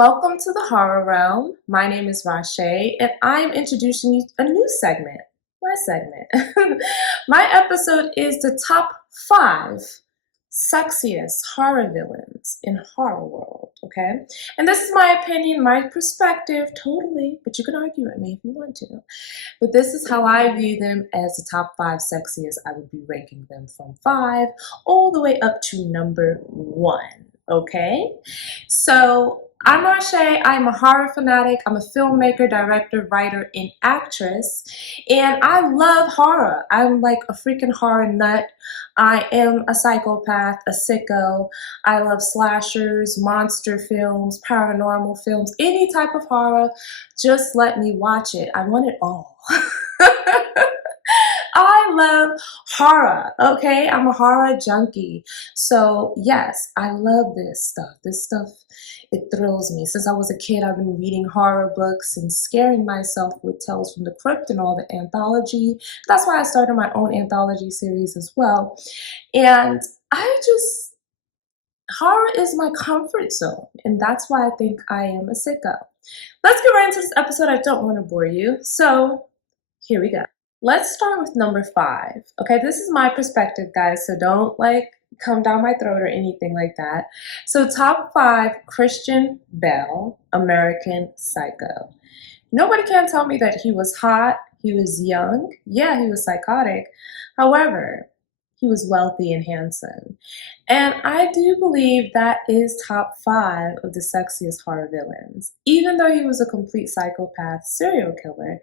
Welcome to the horror realm. My name is Rasha, and I'm introducing you a new segment. My segment. My episode is the top 5 sexiest horror villains in horror world. Okay, and this is my opinion, my perspective, totally. But you can argue with me if you want to. But this is how I view them as the top 5 sexiest. I would be ranking them from 5 all the way up to number 1. Okay, so I'm Rasha. I'm a horror fanatic. I'm a filmmaker, director, writer, and actress. And I love horror. I'm like a freaking horror nut. I am a psychopath, a sicko. I love slashers, monster films, paranormal films, any type of horror. Just let me watch it. I want it all. I love horror, okay? I'm a horror junkie. So, yes, I love this stuff. This stuff, it thrills me. Since I was a kid, I've been reading horror books and scaring myself with Tales from the Crypt and all the anthology. That's why I started my own anthology series as well. And horror is my comfort zone. And that's why I think I am a sicko. Let's get right into this episode. I don't want to bore you. So, here we go. Let's start with number 5. Okay, this is my perspective, guys, so don't come down my throat or anything like that. So top 5, Christian Bale, American Psycho. Nobody can tell me that he was hot, he was young, yeah, he was psychotic. However, he was wealthy and handsome. And I do believe that is top 5 of the sexiest horror villains. Even though he was a complete psychopath serial killer,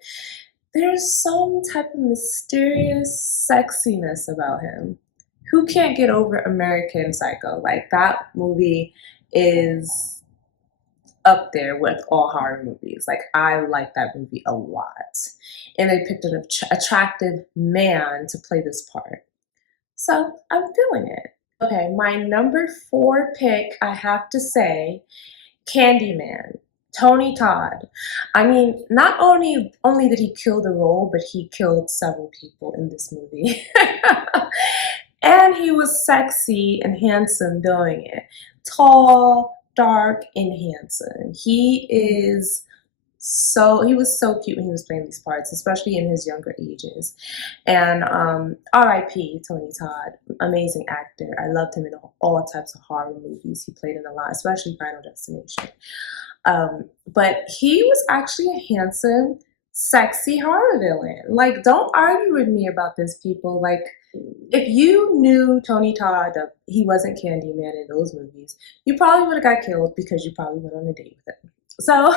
there's some type of mysterious sexiness about him. Who can't get over American Psycho? Like, that movie is up there with all horror movies. Like, I like that movie a lot. And they picked an attractive man to play this part. So I'm feeling it. Okay, my number 4 pick, I have to say, Candyman. Tony Todd. I mean, not only did he kill the role, but he killed several people in this movie. And he was sexy and handsome doing it. Tall, dark, and handsome. He was so cute when he was playing these parts, especially in his younger ages. And R.I.P. Tony Todd, amazing actor. I loved him in all types of horror movies. He played in a lot, especially Final Destination. But he was actually a handsome, sexy horror villain. Like, don't argue with me about this, people. Like, if you knew Tony Todd, he wasn't Candyman in those movies, you probably would have got killed because you probably went on a date with him. So,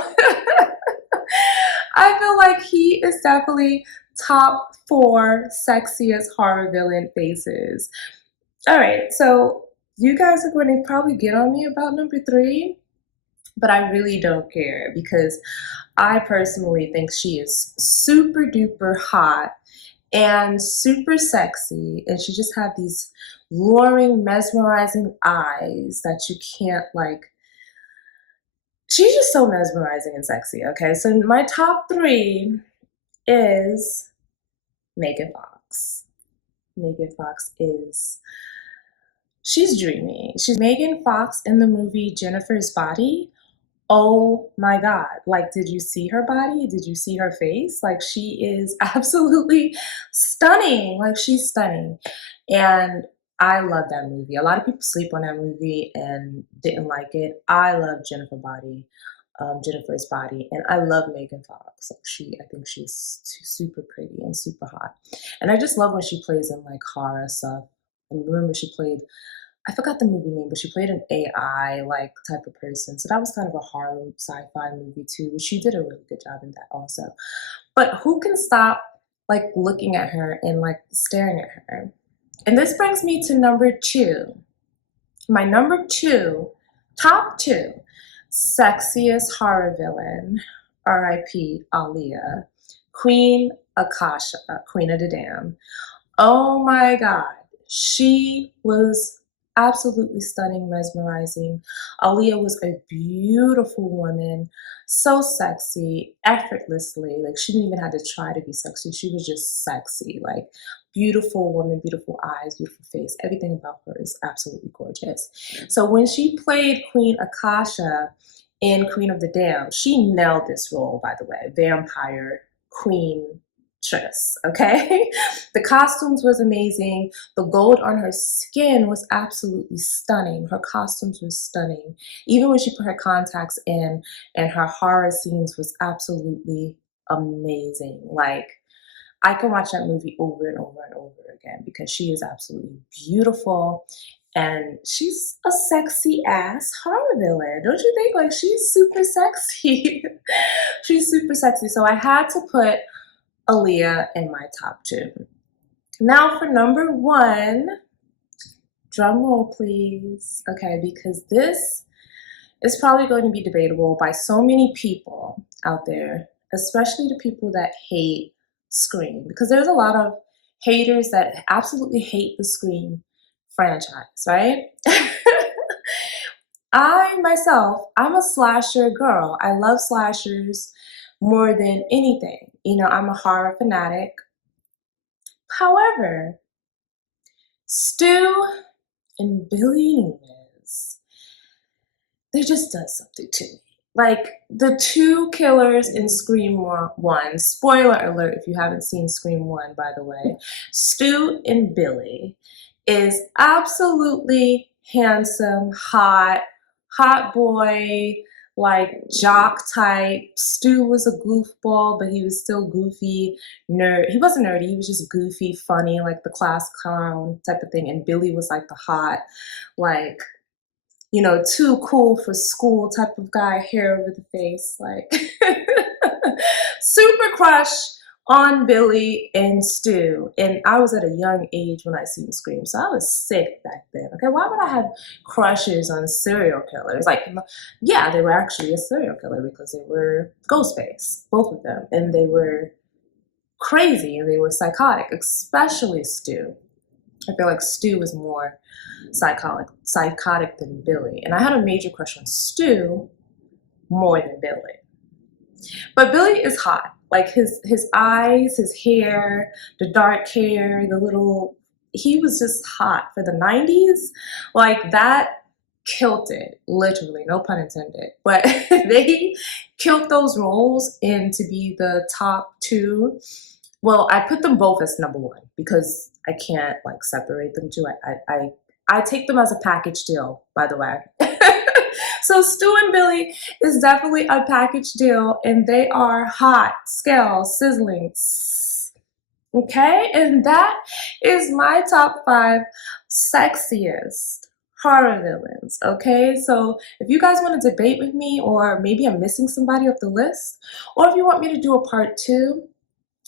I feel like he is definitely top 4 sexiest horror villain faces. All right, so you guys are going to probably get on me about number 3. But I really don't care because I personally think she is super duper hot and super sexy, and she just had these luring, mesmerizing eyes that you can't she's just so mesmerizing and sexy. Okay, so my top 3 is Megan Fox. Megan Fox she's dreamy. She's Megan Fox in the movie Jennifer's Body. Oh my God. Like, did you see her body? Did you see her face? Like, she is absolutely stunning. Like, she's stunning. And I love that movie. A lot of people sleep on that movie and didn't like it. I love Jennifer's Body, and I love Megan Fox. I think she's super pretty and super hot. And I just love when she plays in like horror stuff. And remember, I forgot the movie name, but she played an AI like type of person. So that was kind of a horror sci-fi movie too, which she did a really good job in that also. But who can stop like looking at her and like staring at her? And this brings me to number 2. My number 2, top 2, sexiest horror villain, R.I.P. Aaliyah, Queen Akasha, Queen of the Dam. Oh my God, she was absolutely stunning, mesmerizing. Aaliyah was a beautiful woman, so sexy, effortlessly. Like, she didn't even have to try to be sexy. She was just sexy. Like, beautiful woman, beautiful eyes, beautiful face. Everything about her is absolutely gorgeous. So when she played Queen Akasha, in Queen of the Damned. She nailed this role, by the way, vampire queen Triss, okay? The costumes was amazing. The gold on her skin was absolutely stunning. Her costumes were stunning. Even when she put her contacts in, and her horror scenes was absolutely amazing. Like, I can watch that movie over and over and over again because she is absolutely beautiful and she's a sexy ass horror villain. Don't you think? Like, she's super sexy. She's super sexy. So I had to put Aaliyah in my top 2. Now for number 1, drum roll please. Okay, because this is probably going to be debatable by so many people out there, especially the people that hate Scream, because there's a lot of haters that absolutely hate the Scream franchise, right? I myself, I'm a slasher girl. I love slashers more than anything. You know, I'm a horror fanatic. However, Stu and Billy Loomis, they just does something to me. Like, the 2 killers in Scream 1, spoiler alert if you haven't seen Scream 1, by the way, Stu and Billy is absolutely handsome, hot boy, like jock type. Stu was a goofball, but he was still goofy, nerd. He wasn't nerdy, he was just goofy, funny, like the class clown type of thing. And Billy was like the hot, like, you know, too cool for school type of guy, hair over the face, like super crush on Billy and Stu. And I was at a young age when I seen Scream, so I was sick back then. Okay, why would I have crushes on serial killers? Like, yeah, they were actually a serial killer because they were Ghostface, both of them, and they were crazy and they were psychotic, especially Stu. I feel like Stu was more psychotic than Billy. And I had a major crush on Stu more than Billy. But Billy is hot. Like, his eyes, his hair, the dark hair, the little, he was just hot for the 90s. Like, that killed it, literally, no pun intended. But they killed those roles in to be the top 2. Well, I put them both as number 1 because I can't like separate them two. I take them as a package deal, by the way. So Stu and Billy is definitely a package deal, and they are hot, scale, sizzling. Okay, and that is my top 5 sexiest horror villains. Okay, so if you guys want to debate with me, or maybe I'm missing somebody off the list, or if you want me to do a part 2,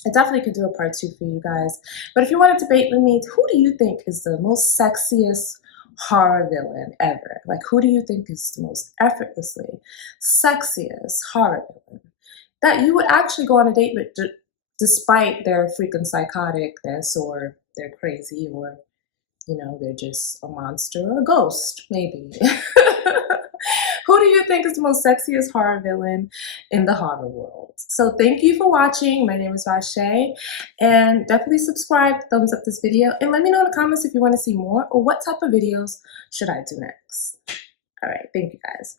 I definitely could do a part 2 for you guys. But if you want to debate with me, who do you think is the most sexiest horror villain ever? Like, who do you think is the most effortlessly sexiest horror villain that you would actually go on a date with, despite their freaking psychoticness, or they're crazy, or, you know, they're just a monster or a ghost, maybe. Who do you think is the most sexiest horror villain in the horror world? So thank you for watching. My name is Rasha, and definitely subscribe, thumbs up this video, and let me know in the comments if you want to see more, or what type of videos should I do next. All right, thank you guys.